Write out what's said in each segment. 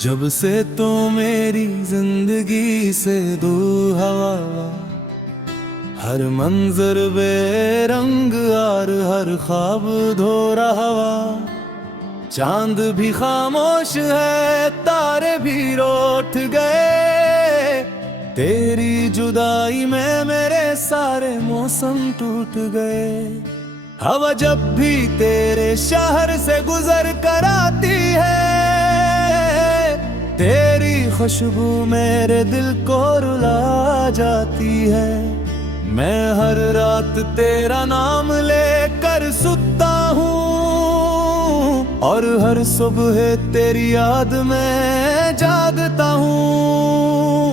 जब से तो मेरी जिंदगी से दूर हवा, हर मंजर बेरंग और हर ख्वाब धोरा हवा। चांद भी खामोश है, तारे भी रोठ गए। तेरी जुदाई में मेरे सारे मौसम टूट गए। हवा जब भी तेरे शहर से गुजर कर आती है, तेरी खुशबू मेरे दिल को रुला जाती है। मैं हर रात तेरा नाम लेकर सुता हूँ और हर सुबह तेरी याद में जागता हूँ।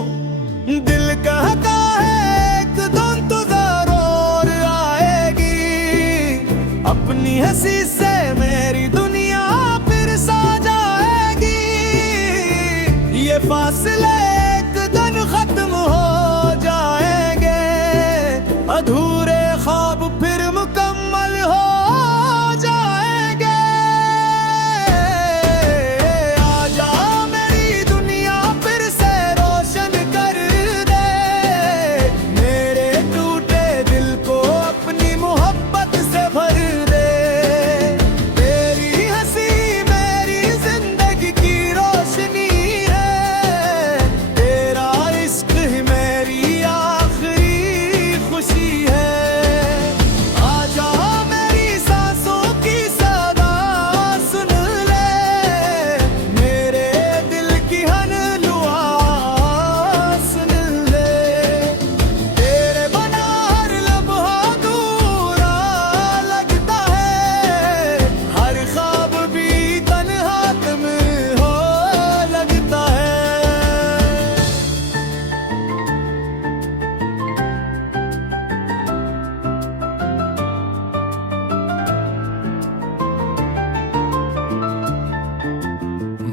दिल कहता है एक दिन तो जरूर आएगी, अपनी हंसी से मेरी दुनिया फिर सा जाएगी। ये फासले एक दिन खत्म हो जाएंगे, अधूरे ख्वाब फिर मुकम्मल हो जाएंगे। आजा मेरी दुनिया फिर से रोशन कर दे, मेरे टूटे दिल को अपनी मोहब्बत से भर दे। तेरी हंसी मेरी जिंदगी की रोशनी है, तेरा इश्क ही मेरी आखिरी खुशी है। आजा मेरी सांसों की सदा सुन ले, मेरे दिल की हननुआ सुन ले। तेरे बना हर लम्हा अधूरा लगता है, हर ख्वाब भी तन्हा तुम हो लगता है।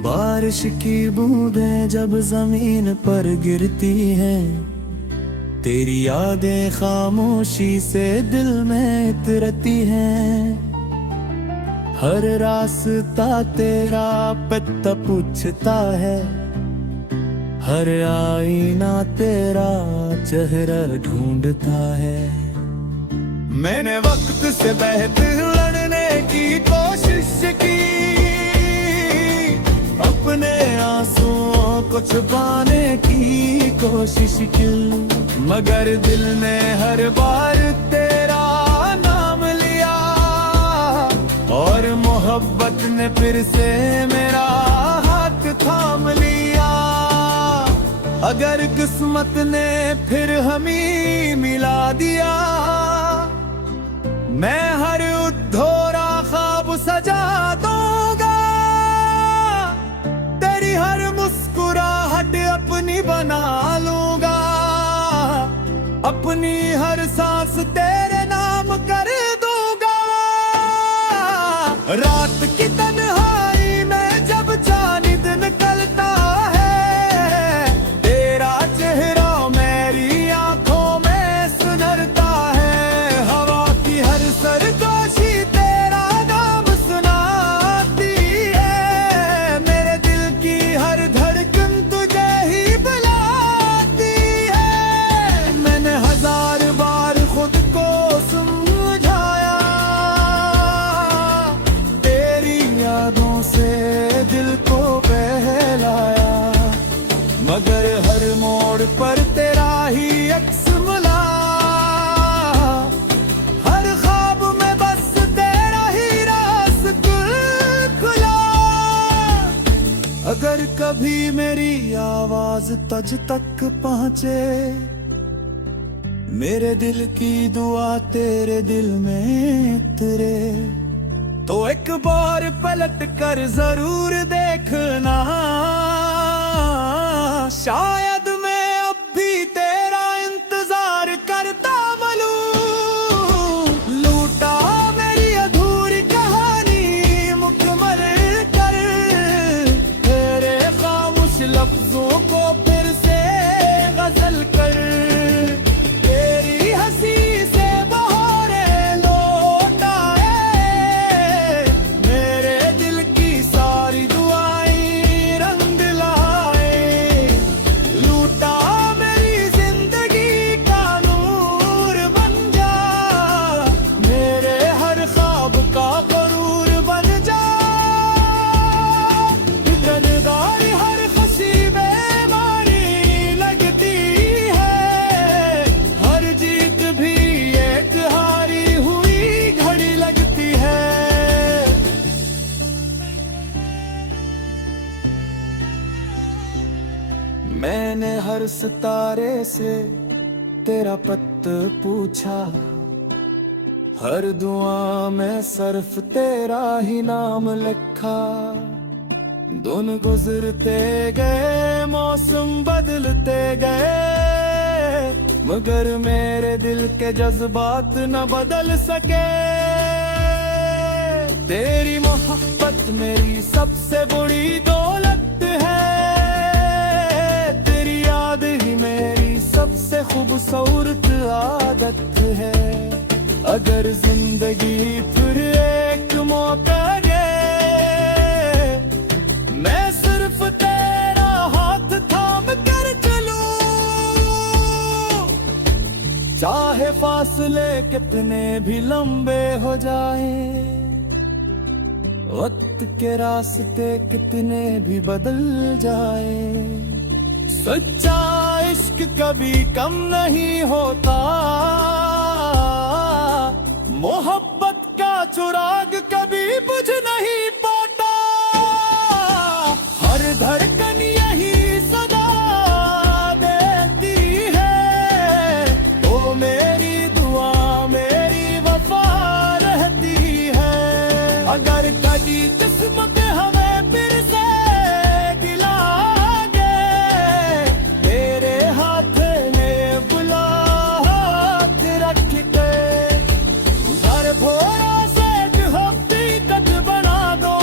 बारिश की बूंदें जब जमीन पर गिरती हैं, तेरी यादें खामोशी से दिल में उतरती हैं। हर रास्ता तेरा पत्ता पूछता है, हर आईना तेरा चेहरा ढूंढता है। मैंने वक्त से बेहतर लड़ने की कोशिश की, अपने आंसुओं को छुपाने की कोशिश की, मगर दिल ने हर बार तेरा नाम लिया और मोहब्बत ने फिर से मेरा हाथ थाम लिया। अगर किस्मत ने फिर हमें मिला दिया, मैं हर अधूरा ख्वाब सजा दूंगा। तेरी हर मुस्कुराहट अपनी बना लूंगा, अपनी हर सांस तेरे नाम कर दूंगा। रात की तन्हाई में जब चांद निकलता है, तेरा चेहरा मेरी आंखों में सुनरता है। हवा की हर सरगोशी तेरा नाम सुनाती है, मेरे दिल की हर धड़कन तुझे ही बुलाती है। मैंने हजार बार खुद को समझाया, तेरी यादों से दिल को बहलाया, मगर हर मोड़ पर तेरा ही अक्स मिला। हर ख्वाब में बस तेरा ही रास्ता खुला। अगर कभी मेरी आवाज तुझ तक पहुंचे, मेरे दिल की दुआ तेरे दिल में उतरे, तो एक बार पलट कर जरूर देखना। शायद मैं अब भी तेरा इंतजार करता बनूं। लूटा मेरी अधूरी कहानी मुकम्मल कर, तेरे खामोश लफ्जों को फिर से गजल कर। तेरी हंसी से बहारें लौट आए, मेरे दिल की सारी दुआएं रंग ला सितारे से तेरा पत पूछा, हर दुआ में सिर्फ तेरा ही नाम लिखा। दिन गुजरते गए, मौसम बदलते गए, मगर मेरे दिल के जज्बात न बदल सके। तेरी मोहब्बत मेरी सबसे बड़ी दौलत है, तेरी याद ही मेरी सबसे खूबसूरत आदत है। अगर जिंदगी फिर एक मौका दे, मैं सिर्फ तेरा हाथ थाम कर चलूं। चाहे फासले कितने भी लंबे हो जाएं, वक्त के रास्ते कितने भी बदल जाएं, सच्चा इश्क कभी कम नहीं होता। मोहब्बत का चिराग कभी बुझ नहीं पाता। हर धड़कन यही सदा देती है, तो मेरी दुआ मेरी वफा रहती है। अगर कभी किस्मत हमें फिर से गिला दे, तेरे हाथ में बुला हाथ रख के घर भोरा से हकीकत बना दो।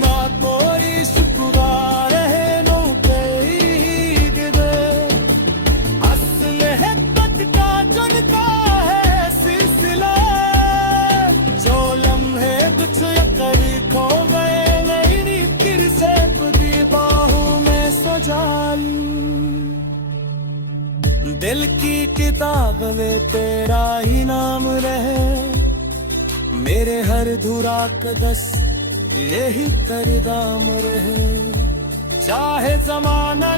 ना कोई शुक्रा रहे नो कई गिरे, असल हकीकत का जनता है सिलसिला। जो लम्हे कुछ कभी खो गए, नहीं फिर से खुदी बाहों में सजा लूं। दिल की किताब में तेरा ही नाम रहे, मेरे हर धुरा कदस यही करदाम रहे। चाहे जमाना